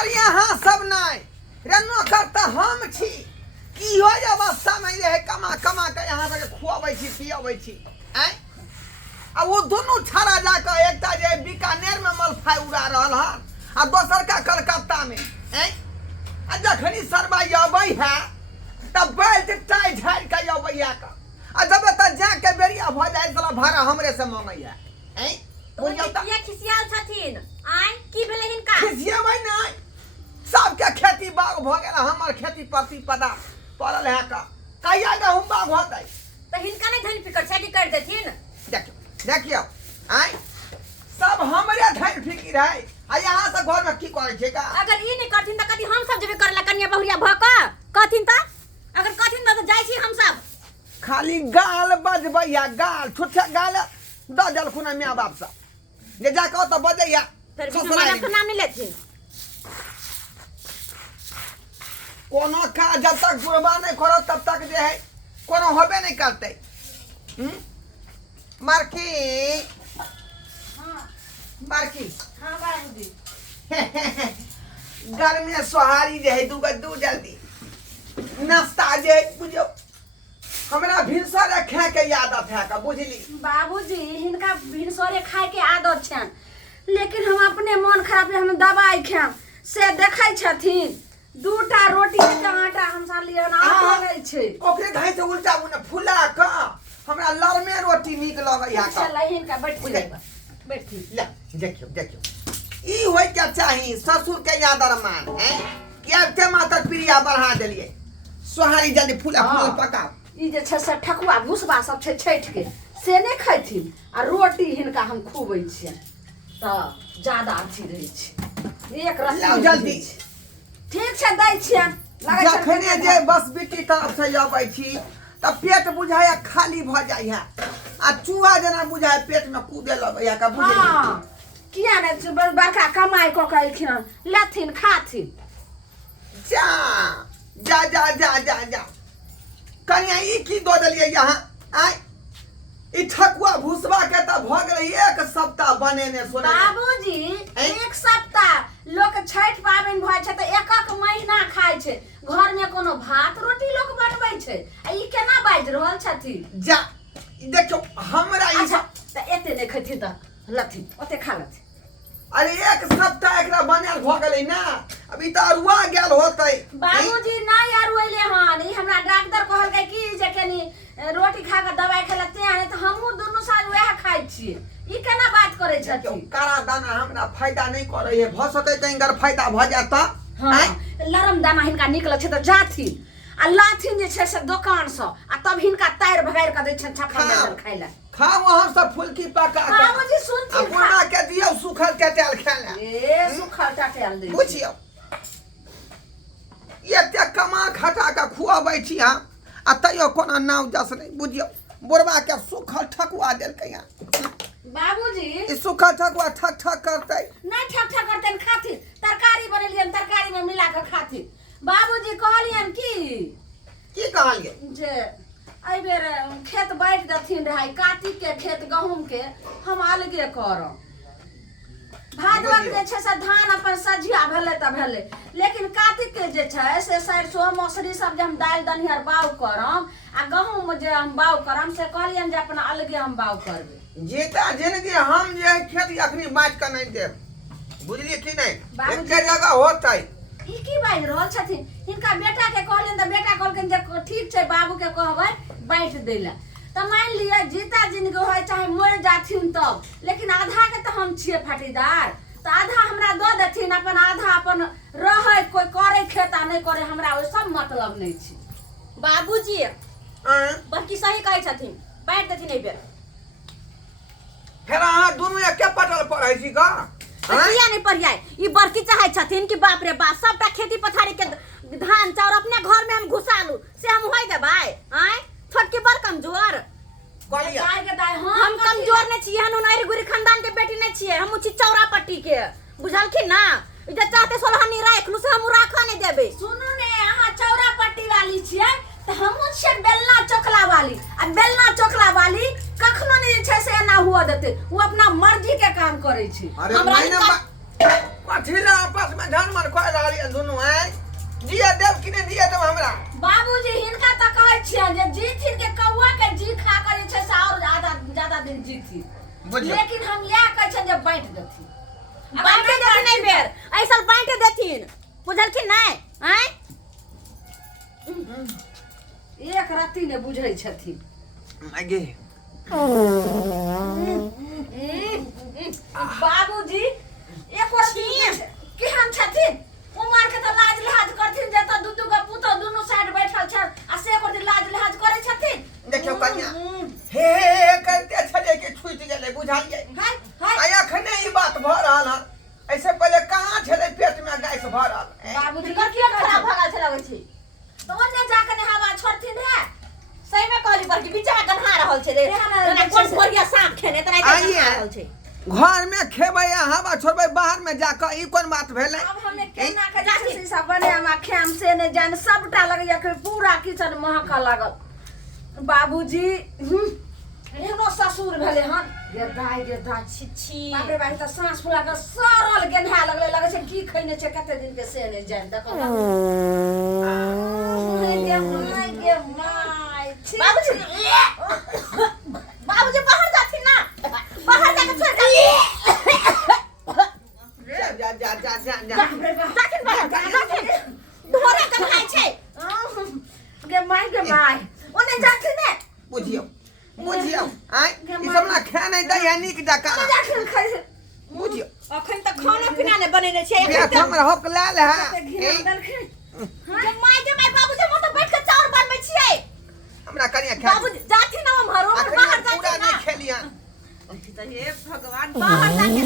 नौकर यहाँ सब नहीं रे, नौकर तो हम छी। की हो अवस्था में रहे कमा कमा के यहाँ तक खुआबै छी पियाबै छी आय। आ वो दोनों छाड़ा जाकर एकटा जे बीकानेर में मलफाई उड़ा रहल हन आ दोसर का कलकत्ता में आय। आ जखनी सरबा अबै है तब बैल टाइ झाड़ के अबै है आ जब तक जाके बेरिया भ जाए साला भाड़ा हमरे से मांगै है आय। ये खिसियाल छथिन आय की भेलै हिनका? खिसियाबै नहीं, सबके खेती बाग भ गेल, हमर खेती प्रति पदा पड़ल है का कहिया गहूम बाग होतै तो हिनका नहीं धन फिकर छेटी कर देथिन। देखियो देखियो आय सब हमरे धन फिकिर है आ यहाँ से घर में की करे छे का। अगर ई नहीं करथिन त कथि हम सब जेबे करला कन्या बहुरिया भ क कहथिन त अगर कहथिन त जाई छी हम सब। खाली गाल बजबै या गाल छुट्ठा गाल द जल खुना मियां बाप से जे जा कह त बजैया फिर भी हमारा तो नाम नहीं लेथिन। कोनो का जब तक गुरबा नहीं करो तब तक जे है कोनो होबे नहीं करते। मारकी हां मारकी हां बाबूजी घर में सोहारी जे है दू जल्दी नाश्ता जे बुझो हमरा भिनसर खाए के आदत है का बुझली। बाबूजी हिनका भिनसरे खाए के आदत छन, लेकिन हम अपने मन खराब हम दवाई खाम से देखै छथिन दूटा रोटी के आटा हम सा लियो ना लगै छै ओकरे धाई से उल्टा उन्हें फुला का हमरा लरमे रोटी नीक लगै है का। चल हिनका बैठ बैठी ले देखियो देखियो ई होय के चाही ससुर के यादर मान है कि अब ते माता प्रिया बढ़ा देलिए सोहारी जल्दी फुला फुल पकाओ। ई जे छै से ठकुआ भुसबा सब छै छैठ के से नहीं खैथिन आ रोटी हिनका हम खुबै छियन त ज्यादा अथी रहै छै एक रत्ती जल्दी ठीक छै दै छियन। जखने जे बस बेटी तरफ से अबै छी त पेट बुझाया खाली भ जाय है आ चूहा जना बुझाय पेट में कूदे लगै है का बुझली। हां किया ने बड़का कमाई क के खिन लेथिन खाथिन। जा जा जा जा जा जा कन्या ई की दो देलिए यहाँ आय। ई ठकुआ भुसबा के त भ गेलै एक सप्ताह बनेने सोने। बाबूजी एक सप्ताह लोग छठ पाबन भय छै त एक महीना खाय छै, घर में कोनो भात रोटी लोग बनबै छै आ ई केना बाज रहल छथि। जा देखो हमरा ई अच्छा त एते नै खैथिन त लथिन ओते खा लथिन। अरे एक सप्ताह एकरा बनल भ गेलै ना, अभी त अरुआ गेल होतै। बाबूजी नहीं अरुएले हन, ई हमरा डॉक्टर कहलकै कि जे कनी रोटी खा के दवाई खेला ते आने त हमहु दुनु साल वएह खाइ छी। ई केना बात करे छथि। कारा दाना हमरा फायदा नहीं करे है, भ सकै त इनकर फायदा भ जात त। हां लरम दाना हिनका निकल छै त जाथिन आ लाथिन जे छै से दुकान से आ तब हिनका तार भगार के दै छै छप्पन बेल खाइला। खाओ वहां सब फुलकी पका के बाबूजी सुनथिन बुढ़ा के दियो सुखल कटेल खाला। ए सुखल कटेल दे बुझियो एते कमा खटा के खुआबै छी हां आ तैयो कोनो नाव जस नहीं बुझियो बुढ़वा के सुखल ठकुआ देलकै यहाँ। बाबूजी ई सुखल ठकुआ ठक ठक करतै नहीं ठक ठक करतन खाथिन, तरकारी बनेलियन तरकारी में मिला के खाथिन। बाबूजी कहलियन की कहलिए जे आई बेर खेत बैठ दथिन रहे कार्तिक के खेत गहूम के हम अलगे करब। भादवक जे छै से धान अपन सझिया भेलै त भेलै, लेकिन कार्तिक के जे छै से सरसों मौसरी सब जे हम दाल दनिहर बाउ करम आ गहूम जे हम बाउ करम से कहलियन जे अपन अलगे हम बाउ करबे। जेता जिंदगी हम जे खेत अखनी बाँट के नहीं देब बुझलिए कि नहीं एक जगह होतै। ई की बाज रहल छथिन, हिनका बेटा के कहलियन त बेटा कहलकन जे ठीक छै बाबू के कहबै बाँट दैला त मान लिया जीता जिंदगी होय चाहे मर जाथिन तब, लेकिन आधा के त हम छिए फाटीदार त आधा हमरा द देथिन अपन आधा अपन रहै कोई करे खेता नहीं करे हमरा ओइ सब मतलब नहीं छै। बाबूजी बड़की सही कहै छथिन बाँट देथिन ए बेर। फेर अहाँ दुनू एके पटल पढ़ै छी का किया नहीं पढ़ियाई ई बड़की चाहे छथिन कि बाप रे बाप सबटा खेती पथारी के धान चाउर अपने घर में हम घुसालू से हम होय देबै आय। छोटकी बड़ कमजोर कहलिए हम कमजोर नहीं छिए, हम नैरी गुरी खानदान के बेटी नहीं छिए, हम छी चौरा पट्टी के बुझलखिन ना। ई जे चाहते सोलहनी राख लू से हम राखा नहीं देबे। सुनू ने अहाँ चौरा पट्टी वाली छिए त हमहु छिए बेलना चोखला वाली आ बेलना चोखला वाली कखनो नहीं छै से एना हुआ देते, वो अपना मर्जी के काम करे छै। हमरा कथी ला आपस में झन मन कोइला ये दोनों हैं दिया देव कि नहीं दिया देव हमरा बाबूजी हिनका त कहै छियन जे जीथिन के कौआ के जी खा कर जे छै से और ज्यादा दिन जीथिन बुझियौ लेकिन हम इएह कहै छियन जे बांटि देथिन बांटे देथिन नहीं बेर ऐसा बांटे देथिन बुझलखिन नहीं हैं एक रत्ती ने बुझै छथिन आगे बाबूजी एक रत्ती केहन छथिन उमर के त लाज लिहाज करथिन जे त दू गो पुतो दुनू साइड बैठल छ आ से एक रत्ती लाज लिहाज करै छथिन देखियो कन्या हे करते छले के छूट गेले बुझाइए हाय हाय आय अखने ई बात भ रहल है ऐसे पहले कहां छले पेट में गैस भरल बाबूजी किया खराब भगा छे लगै छै तो ओने जाके ने हवा छोड़थिन है सही में कहली पर कि बीचा गन्हा रहल छै रे तना कोन मोरिया सांप खेने तना गन्हा रहल छै घर में खेबै या हवा छोड़बै बाहर में जाकर ई कोन बात भेलै अब हमें केना के जाके शीशा बने हम खेम से ने जान सबटा लगैया कि पूरा किचन महक लागल बाबूजी एहनो ससुर भेले हन गे दाई छी छी बाप रे बाप त सांस फुला के सरल गेन्हा लगले छै की खैने छै कते दिन के से ने जान देखो गे माय छी बाबूजी बाबूजी बाहर जाथिन ना बाहर जाके छोड़ जा जाथिन बाहर जाथिन ढोरे गन्हाय छै गे माय ओने जाथिन ने बुझियो आय ई सब ना खाए नहीं दै है नीक जका जाथिन खाइ बुझियो अखन तक खाना पीना ने बनेने छै पेट हमर हक लाल है के माय बाबूजी हम तो बैठ के चाउर बनबै छियै हमरा कनिया खा बाबूजी जाथिन ना हम हरो बाहर पूरा जाथिन ना नहीं खेलिया हे भगवान बाहर जाके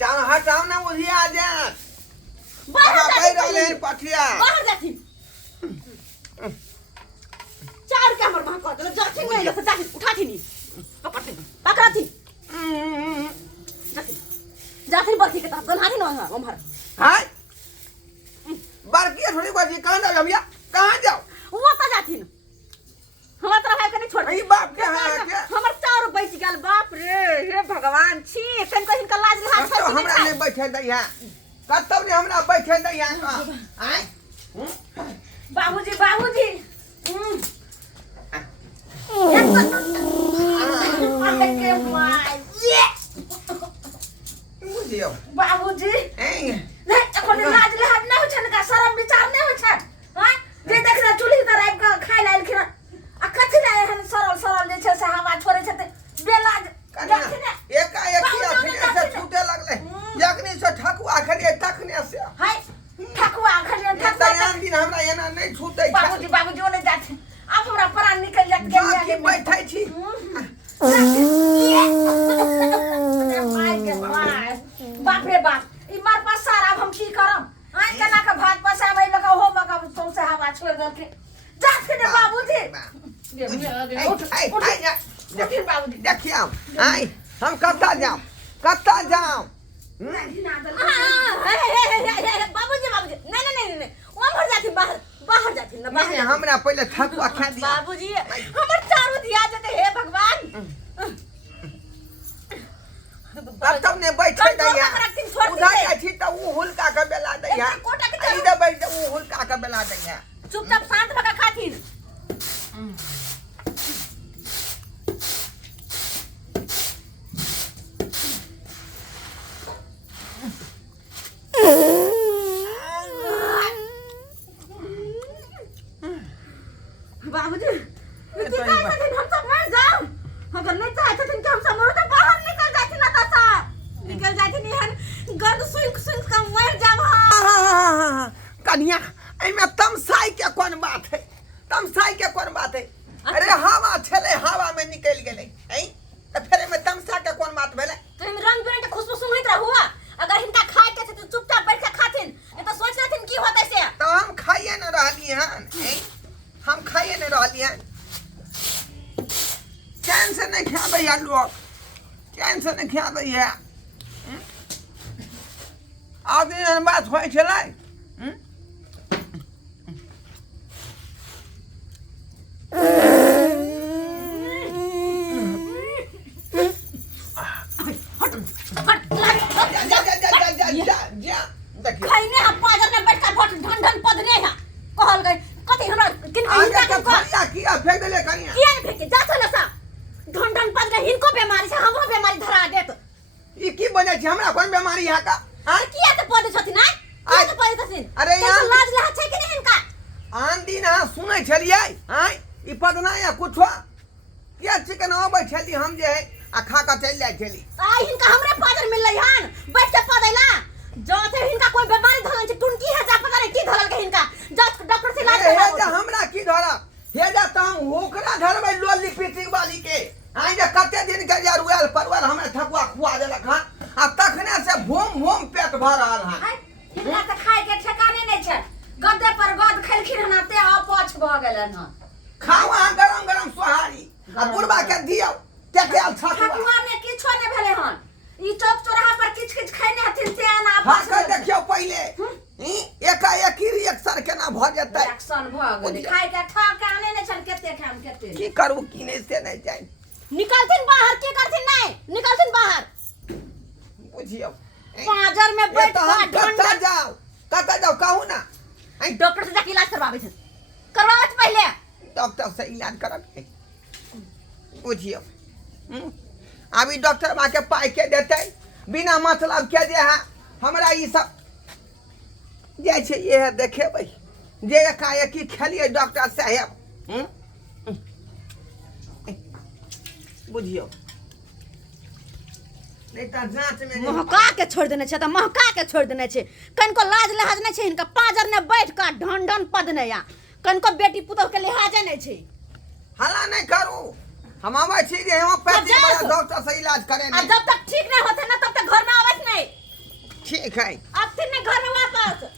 चार हटाओ ना उधिया जा बाहर कह रहले जाथिन हैं पठिया बाहर जाथिन चार के हमर मां कहत जाथिन नहीं ले जाथिन उठाथिन पकड़थिन जाथिन बरखी के तब गन्हाथिन ना हमर हाय बारकिया थोड़ी बाजी कहां जाओ भैया कहां जाओ वो त जाथिन हमरा तरफ है के नहीं छोड़ ई बाप के हां के हमर चाउर बच गेल बाप रे हे भगवान छी कन कहिन का लाज लिहाज तो हमरा नहीं बैठे दैया कतौ ने हमरा बैठे दैया आय बाबूजी अरे के माय बुझियो बाबूजी ए नहीं अपन लाज लिहाज नहीं होइ छन का शरम विचार नहीं होइ छन हां जे देखना चूल्ही तर आबि के खाइ लाइल खिन आ कथि ले एहन सरल जे छै से हवा छोड़े छते बेलाज एका से छूटे लगले यकनी से ठकुआ खरिए तखने से हाय ठकुआ खरिए दयान दिन हमरा एना नहीं छूटे बाबूजी ओने जाथिन अब हमरा प्राण निकल जात जा के बैठै छी बाप रे बाप ई मार पास सारा अब हम की करम आइ केना के भात पसाबै में का हो मका सौसे हवा छोड़ देलके जाथिन बाबूजी देखिए बाबूजी देखिए आई हम कत्ता जाऊं बाबूजी नहीं उमर जाथिन बाहर जाथिन ना नहीं हमरा पहले ठकुआ खा दिया बाबूजी हमर चारू दिया जते हे भगवान तब ने बैठे दैया छोड़ उधर जाइ छी त ऊ हुलका के बेला दैया कोटा के इधर बैठ ऊ हुलका के बेला दैया चुपचाप शांत भगा खाथिन बाबूजी हम सब मर जाओ अगर नहीं चाहते थे कि हम सब मरो तो बाहर निकल जाती ना तासा निकल जाती नहीं हन गंद सुन का मर जाब कन्या एमे तमसाई के कोन बात है अरे हवा छले हवा में निकल गेले हैं त फेर में तमसा के कोन बात भेले तुम रंग बिरंग के खुशबू सुंघत रहुआ अगर हिनका खाए के तो चुपचाप बैठ के खाथिन नहीं तो सोच लेथिन की होतै से तो हम खाइए न रहली हन हम खाइए न रहली हन चैन से नहीं खाबै या लोग चैन से नहीं खाबै है आगे एहन बात होइ छलै तो हिनको बीमारी से हमरो बीमारी धरा देत ई की बने छै हमरा कोन बीमारी है का और किया तो पड़े छथिन आय किया तो पड़े छथिन अरे यहाँ लाज लहा छै कि नहीं हिनका आन दिन अहाँ सुनै छलियै आय ई पदना या कुछो किया चिकन अबै छली हम जे है आ खा के चल जाय छली आय हिनका हमरे पाजर मिललै हन बैठ के पदैला जो से हिनका कोई बीमारी धरल छै टुनकी है जा पता नहीं की धरल के हिनका जा डॉक्टर से इलाज हे कराओ जा हमरा की धरा हे जा त हम ओकरा धरबै लोली पिटिंग वाली के आइ जे कते दिन के जा रुएल परवल हमरा ठकुआ खुआ देलक हन आ तखने से भूम भूम पेट भर रहल हन आय, हिनका तऽ खाय के ठेकाने नहि छै गद्दे पर गद खेलखिन हन ते अपच भऽ गेलन हन खाओ अहाँ गरम गरम सोहारी आ बुढ़बा के दियौ केते ठकुआ ठकुआ में किछो नहि भेलै हन ई चौक चौराहा पर किछ किछ खैने हथिन से एना खा के देखियौ पहिले एकाएक रिएक्शन केना भऽ जेतै रिएक्शन भऽ गेल खाय के ठकाने नहि छल केते खाम केते की करू की नहि से नहि जानि निकलथिन बाहर की करथिन नहीं निकलथिन बाहर बुझियौ पाजर में बैठ कतऽ जाओ कहू ना डॉक्टर से जाके इलाज करवावे छै करवावत पहले डॉक्टर से इलाज करब बुझियौ अभी डॉक्टर बा के पाई के देते बिना मतलब के जे है हमरा ई सब जे छै ये है देखेबै जे एकाएकी खेलिए डॉक्टर साहेब बुझियौ नहीं तो जांच में महका के छोड़ देने छै त महका के छोड़ देने छै कनको लाज लिहाज नहीं छै इनका पाजर ने बैठ का ढन ढन पद ने या कनको बेटी पुतोह के लिहाज नहीं छै हल्ला नहीं करू हम आवे छी जे हम पैसे वाला डॉक्टर से इलाज करे अब जब तक ठीक नहीं होते ना तब तक घर में आवत नहीं ठीक है अब फिर ने घर में वापस